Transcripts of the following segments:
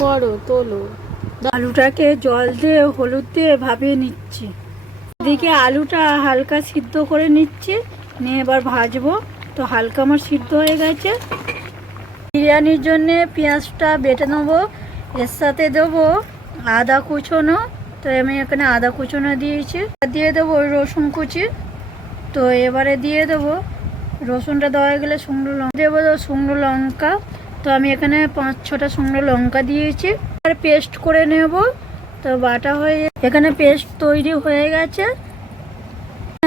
করো তোলো। আলুটাকে জল দিয়ে হলুদ দিয়ে ভাপিয়ে নিচ্ছি। এদিকে আলুটা হালকা সিদ্ধ করে নিচ্ছি, নিয়ে এবার ভাজবো। তো হালকা আমার সিদ্ধ হয়ে গেছে। বিরিয়ানির জন্যে পেঁয়াজটা বেটে নেবো, এর সাথে দেবো আদা কুচোনো। তো আমি এখানে আদা কুচোনো দিয়েছি, দিয়ে দেবো রসুন কুচি। তো এবারে দিয়ে দেবো, রসুনটা দেওয়া হয়ে গেলে শুকনো লঙ্কা দেবো, শুকনো লঙ্কা। তো আমি এখানে 5-6টা শুকনো লঙ্কা দিয়েছি। আর পেস্ট করে নেব। তো বাটা হয়ে এখানে পেস্ট তৈরি হয়ে গেছে।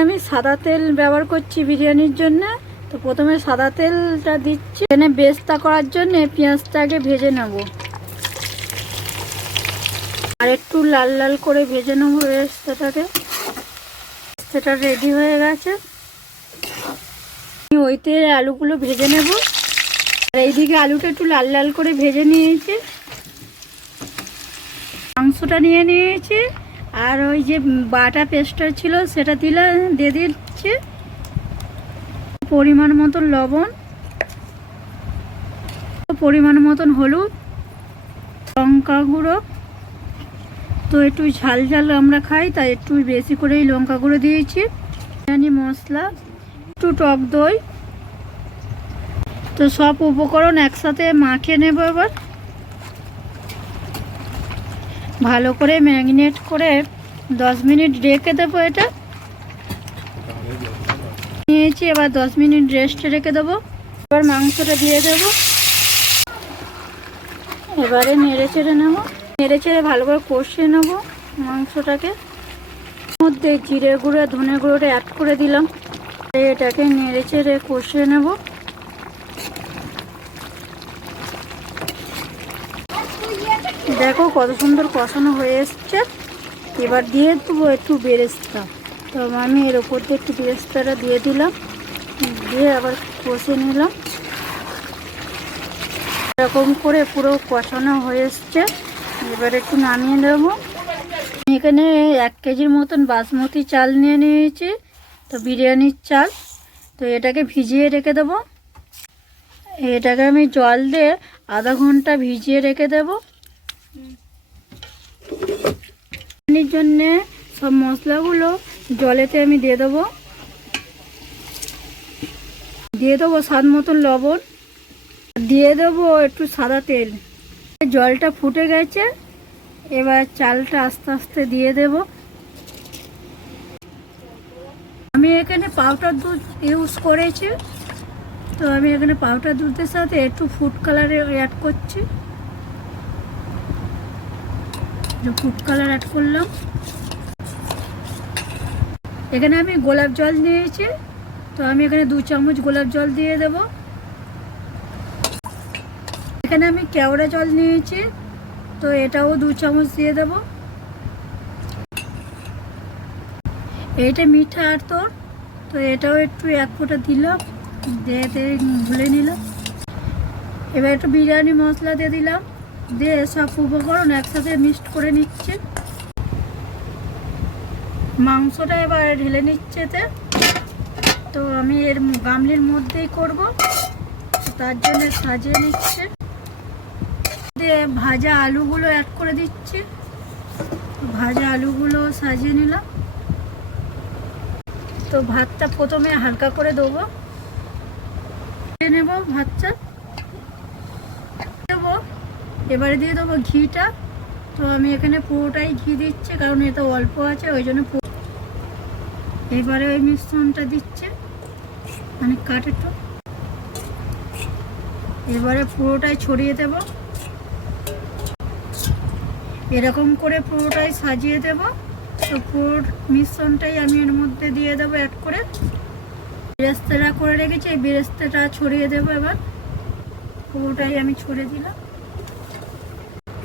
আমি সাদা তেল ব্যবহার করছি বিরিয়ানির জন্য। তো প্রথমে সাদা তেলটা দিচ্ছি। এখানে বেস্তা করার জন্য পেঁয়াজটাকে ভেজে নেব, আর একটু লাল লাল করে ভেজে নেবো বেস্তাটাকে। সেটা রেডি হয়ে গেছে। ওই তেলে আলুগুলো ভেজে নেব। আর এইদিকে আলুটা একটু লাল লাল করে ভেজে নিয়েছি। মাংসটা নিয়ে নিয়েছি, আর ওই যে বাটা পেস্টটা ছিল সেটা দিয়ে দিচ্ছি। পরিমাণ মতন লবণ, পরিমাণ মতন হলুদ, লঙ্কা গুঁড়ো। তো একটু ঝাল ঝাল আমরা খাই, তাই একটু বেশি করেই লঙ্কা গুঁড়ো দিয়েছি। বিরিয়ানি মশলা, একটু টক দই। তো সব উপকরণ একসাথে মাখিয়ে নেব। এবার ভালো করে ম্যারিনেট করে 10 মিনিট রেখে দেবো। এটা নিয়েছি, এবার 10 মিনিট রেস্টে রেখে দেবো। এবার মাংসটা দিয়ে দেবো। এবারে নেড়ে চেড়ে নেবো, নেড়ে চেড়ে ভালো করে কষিয়ে নেবো মাংসটাকে। মধ্যে জিরে গুঁড়ো ধনে গুঁড়োটা অ্যাড করে দিলাম। এটাকে নেড়ে চেড়ে কষিয়ে নেব। দেখো কত সুন্দর কষানো হয়ে এসছে। এবার দিয়ে দেবো একটু বেরেস্তা। তো আমি এর ওপর দিয়ে একটু বেরেস্তাটা দিয়ে দিলাম, দিয়ে আবার কষে নিলাম। এরকম করে পুরো কষানো হয়ে এসছে। এবার একটু নামিয়ে দেবো। এখানে 1 কেজির মতন বাসমতি চাল নিয়ে নিয়েছি, তো বিরিয়ানির চাল। তো এটাকে ভিজিয়ে রেখে দেবো। এটাকে আমি জল দিয়ে আধা ঘন্টা ভিজিয়ে রেখে দেবো। বিরিয়ানির জন্যে সব মশলাগুলো জলেতে আমি দিয়ে দেবো। দিয়ে দেবো স্বাদ মতন লবণ, দিয়ে দেবো একটু সাদা তেল। জলটা ফুটে গেছে, এবার চালটা আস্তে আস্তে দিয়ে দেব। আমি এখানে পাউডার দুধ ইউজ করেছি। তো আমি এখানে পাউডার দুধের সাথে একটু ফুড কালার অ্যাড করছি। ফুড কালার অ্যাড করলাম। এখানে আমি গোলাপ জল নিয়েছি। তো আমি এখানে 2 চামচ গোলাপ জল দিয়ে দেব। এখানে আমি কেওড়া জল নিয়েছি, তো এটাও 2 চামচ দিয়ে দেব। এইটা মিঠা আর তোর, তো এটাও একটু 1 ফোঁটা দিলাম, দিয়ে গুলে নিলাম। এবার একটু বিরিয়ানি মশলা দিয়ে দিলাম, দিয়ে সব উপকরণ একসাথে মিক্সড করে নিচ্ছে। মাংসটা এবার ঢেলে নিচ্ছে এতে। তো আমি এর গামলির মধ্যেই করব, তার জন্য সাজিয়ে নিচ্ছে। দিয়ে ভাজা আলুগুলো অ্যাড করে দিচ্ছি। ভাজা আলুগুলো সাজিয়ে নিলাম। তো ভাতটা প্রথমে হালকা করে দেবো, নেব ভাতটা দেবো। এবারে দিয়ে দেবো ঘিটা। তো আমি এখানে পুরোটাই ঘি দিচ্ছি, কারণ এটা অল্প আছে, ওই জন্য। এবারে ওই মিশ্রণটা দিচ্ছে, মানে কাটেটো। এবারে পুরোটাই ছড়িয়ে দেব। এরকম করে পুরোটাই সাজিয়ে দেব। তো পুরো মিশ্রণটাই আমি এর মধ্যে দিয়ে দেবো অ্যাড করে। বেরেস্তাটা করে রেখেছি, এই বেরেস্তাটা ছড়িয়ে দেবো। এবার পুরোটাই আমি ছড়িয়ে দিলাম।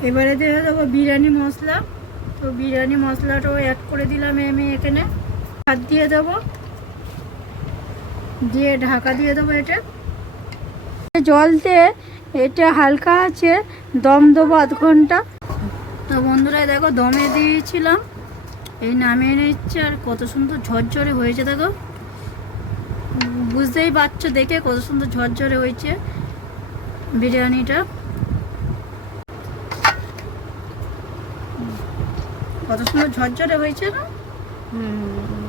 এবারে দিয়ে দেবো বিরিয়ানি মশলা। তো বিরিয়ানি মশলাটাও অ্যাড করে দিলাম আমি এখানে। হাত দিয়ে দেবো, দিয়ে ঢাকা দিয়ে দেবো। এটা জল দিয়ে এটা হালকা আছে দম দেবো আধ ঘন্টা। তো বন্ধুরা দেখো দমে দিয়েছিলাম, এই নামিয়ে নিচ্ছে। আর কত সুন্দর ঝরঝরে হয়েছে দেখো, বুঝতেই পারছো দেখে কত সুন্দর ঝরঝরে হয়েছে বিরিয়ানিটা। কত সুন্দর ঝরঝরে হয়েছে না? হুম